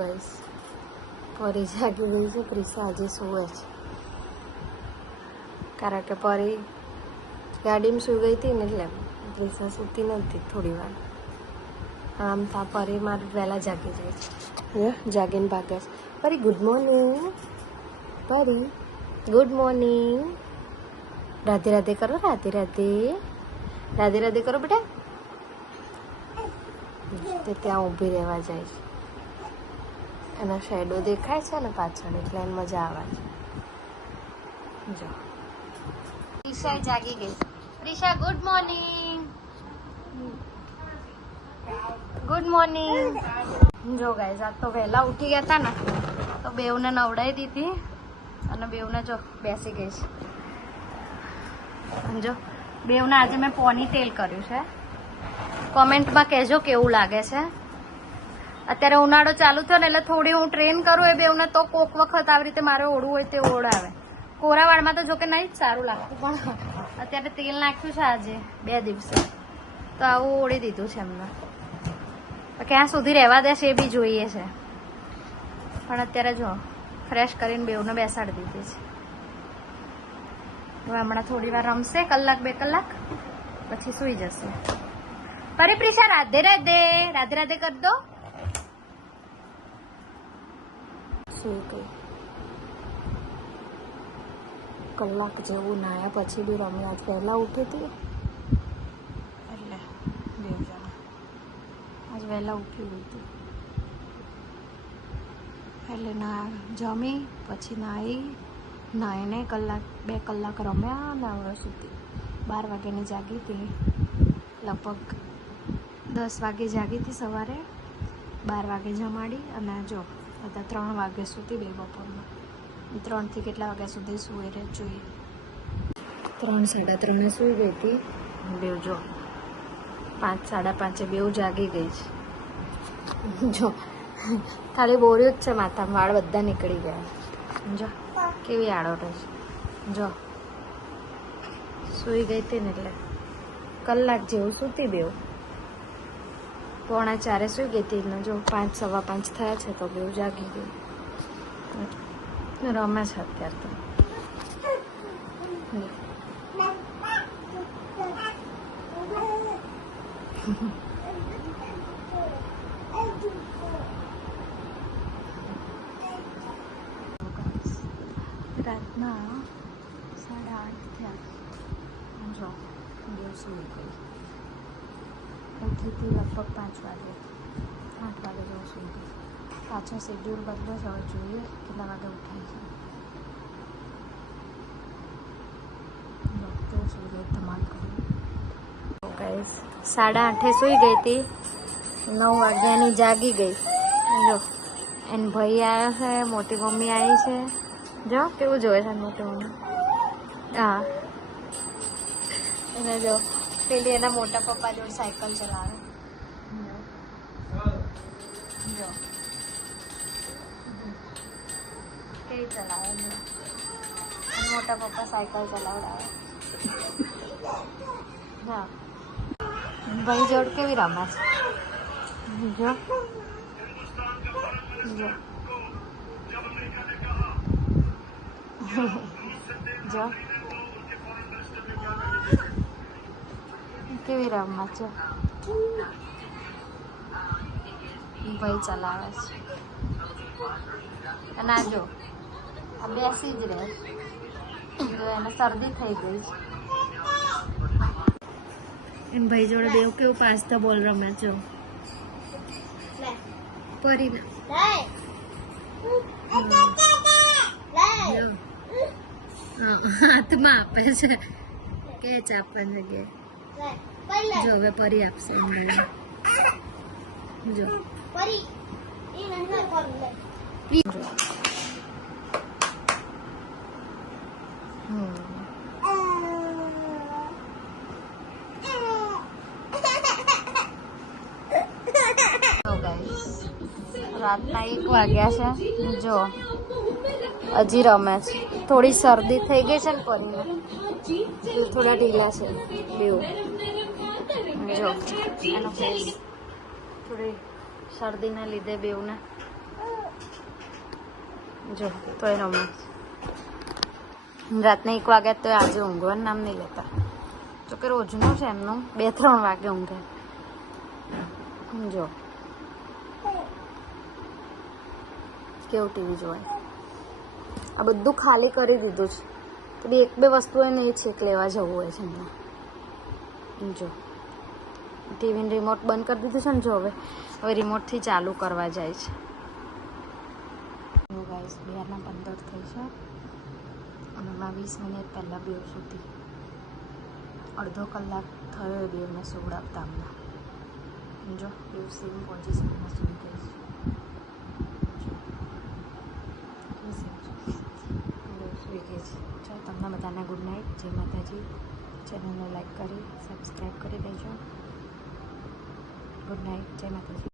Guys પરી જાગી ગઈ છે. પ્રિસા આજે સૂવે છે કારણ કે પરી ગાડીમાં સૂઈ ગઈ હતી ને એટલે પ્રિસા સૂતી નહોતી થોડી વાર. આમ તા પરી મારે વહેલા જાગી જાય છે. જાગીને ભાગે છે. પરી ગુડ મોર્નિંગ. પરી ગુડ મોર્નિંગ. રાધે રાધે કરો. રાધે રાધે. રાધે રાધે કરો બેટા. તે ત્યાં ઊભી રહેવા જાય છે. એના શેડો દેખાય છે ને પાછળ એટલે એને મજા આવે છે. જો પ્રિશા જાગી ગઈ. Prisha good morning. Good morning. જો ગાઈસ આજ તો વહેલા ઉઠી ગયા હતા ને તો બેવને નવડાવી દીધી અને બેવને જો બેસી ગઈ છે. જો બેવને આજે મેં પોની તેલ કર્યું છે. કોમેન્ટમાં કહેજો કેવું લાગે છે. અત્યારે ઉનાળો ચાલુ થયો ને એટલે થોડી હું ટ્રેન કરું એ બેવને તો કોક વખત આવી રીતે મારે ઓળવું હોય તે ઓળાવે. કોરાવાળમાં તો જોકે નહીં જ સારું લાગતું પણ અત્યારે તેલ નાખ્યું છે આજે 2 દિવસે તો આવું ઓળી દીધું છે એમને. ક્યાં સુધી રહેવા દેશે એ બી જોઈએ છે પણ અત્યારે જો ફ્રેશ કરીને બેવને બેસાડી દીધી છે. હવે હમણાં થોડી વાર રમશે 1 કલાક 2 કલાક પછી સૂઈ જશે. અરે પ્રિશા રાધે રાધે. રાધે રાધે કર દો. સૂઈ ગઈ. કલાક જેવું નાયા પછી બી રમી. આજ વહેલા ઉઠી હતી એટલે બેવ જણા આજ વહેલા ઉઠી ગઈ હતી એટલે ના જમી પછી નાહીને 1 કલાક 2 કલાક રમ્યા ને હવે સુધી 12 વાગ્યાની જાગી હતી. લગભગ 10 વાગે જાગી હતી સવારે. 12 વાગે જમાડી અને જો અત્યારે 3 વાગે સુધી બે બપોરમાં 3 થી કેટલા વાગ્યા સુધી સૂઈ રહે જોઈએ. 3 સાડા 3 સૂઈ ગઈ હતી. બેવ જો 5 સાડા 5 બેવ જાગી ગઈ છે. જો ખાલી બોર્યું જ છે માથામાં. વાળ બધા નીકળી ગયા. જો કેવી આડોટ છે. જો સૂઈ ગઈ હતી ને એટલે કલાક જેવું સૂતી બેવ. 3:45 સૂઈ ગઈ હતી ને જો 5 સવા 5 થયા છે તો બેવ જાગી ગઈ. રમે છે અત્યારે તો. રાતના 8:30 થયા. જો બેવ સૂઈ ગઈ. ઉઠી હતી લગભગ 5 વાગે 8 વાગે જેવું સૂઈ ગઈ. પાછો શેડ્યુલ બદલો છે. હવે જોઈએ કેટલા વાગે ઉઠાય છે. તો સૂઈ ગઈ ધમાલ કરી. ગાઈસ 8:30 સૂઈ ગઈ હતી. 9 વાગ્યાની જાગી ગઈ. જો એને ભાઈ આવ્યા છે. મોટી મમ્મી આવી છે. જો કેવું જોવે છે મોટી મમ્મી. હા અને જો પેલી એના મોટા પપ્પા જોડે સાયકલ ચલાવે. જો કેવી ચલાવે. મોટા પપ્પા સાયકલ ચલાવડાવે. હા ભાઈ જોડ કેવી રમે છે. જો જો જો કેવી રમત છે. ભાઈ ચલાવે છે અને આ જો આ બેસી જ રહે. જો એને શરદી થઈ ગઈ છે. એમ ભાઈ જોડે બેવ કેવું પાસ્તા બોલ રમે. જો પરીને હાથમાં આપે છે. કેચ આપવાની જગ્યાએ જો હવે પરી આપશે. જો રાતના 1 વાગ્યા છે. જો હજી રમે છે. થોડી શરદી થઈ ગઈ છે ને પરીને થોડા ઢીલા છે બેવ. જો એનો ફેસ થોડી શરદીના લીધે બેવને જો તો એ રમે રાતના 1 વાગ્યા તો આજે ઊંઘવાનું નામ નહીં લેતા. જો કે રોજનું છે એમનું 2-3 વાગે ઊંઘે. જો કેવું ટીવી જોવાય. આ બધું ખાલી કરી દીધું છે તો બી 1-2 વસ્તુ હોય ને એ છેક લેવા જવું હોય છે એમને. જો ટીવીનું રિમોટ બંધ કરી દીધું છે ને. જો હવે રિમોટથી ચાલુ કરવા જાય છે. ગાઈસ 2:15 થઈ છે અને હમણાં 20 મિનિટ પહેલાં બેવ સુધી અડધો કલાક થયો બેવને સુવડાવતા હમણાં. જો બેવ સેમ પોઝિશનમાં સુઈ ગઈ છે. સુઈ ગઈ છે. ચાલો તમને બધાને ગુડ નાઇટ. જય માતાજી. ચેનલને લાઈક કરી સબસ્ક્રાઈબ કરી દેજો. Good night. જય માતાજી.